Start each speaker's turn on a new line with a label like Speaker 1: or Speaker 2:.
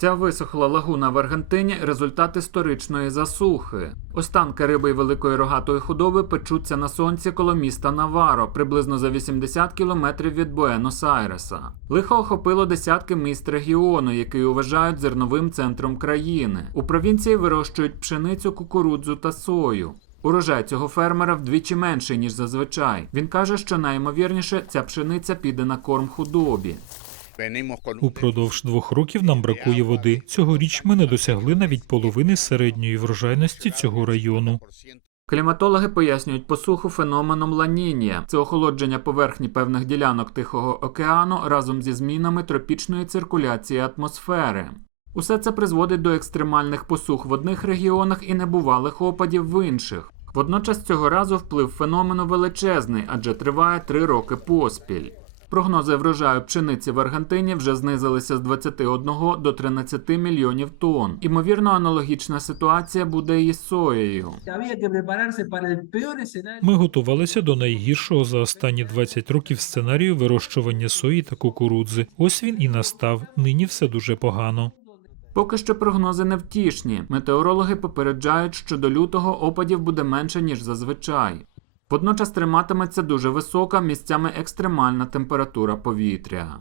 Speaker 1: Ця висохла лагуна в Аргентині результат історичної засухи. Останки риби великої рогатої худоби печуться на сонці коло міста Наваро, приблизно за 80 кілометрів від Буенос-Айреса. Лихо охопило десятки міст регіону, який вважають зерновим центром країни. У провінції вирощують пшеницю, кукурудзу та сою. Урожай цього фермера вдвічі менший ніж зазвичай. Він каже, що найімовірніше ця пшениця піде на корм худобі.
Speaker 2: Упродовж двох років нам бракує води. Цьогоріч ми не досягли навіть половини середньої врожайності цього району.
Speaker 3: Кліматологи пояснюють посуху феноменом ланінія. Це охолодження поверхні певних ділянок Тихого океану разом зі змінами тропічної циркуляції атмосфери. Усе це призводить до екстремальних посух в одних регіонах і небувалих опадів в інших. Водночас цього разу вплив феномену величезний, адже триває три роки поспіль. Прогнози врожаю пшениці в Аргентині вже знизилися з 21 до 13 мільйонів тонн. Імовірно, аналогічна ситуація буде і з соєю.
Speaker 4: Ми готувалися до найгіршого за останні 20 років сценарію вирощування сої та кукурудзи. Ось він і настав. Нині все дуже погано.
Speaker 3: Поки що прогнози невтішні. Метеорологи попереджають, що до лютого опадів буде менше ніж зазвичай. Водночас триматиметься дуже висока місцями екстремальна температура повітря.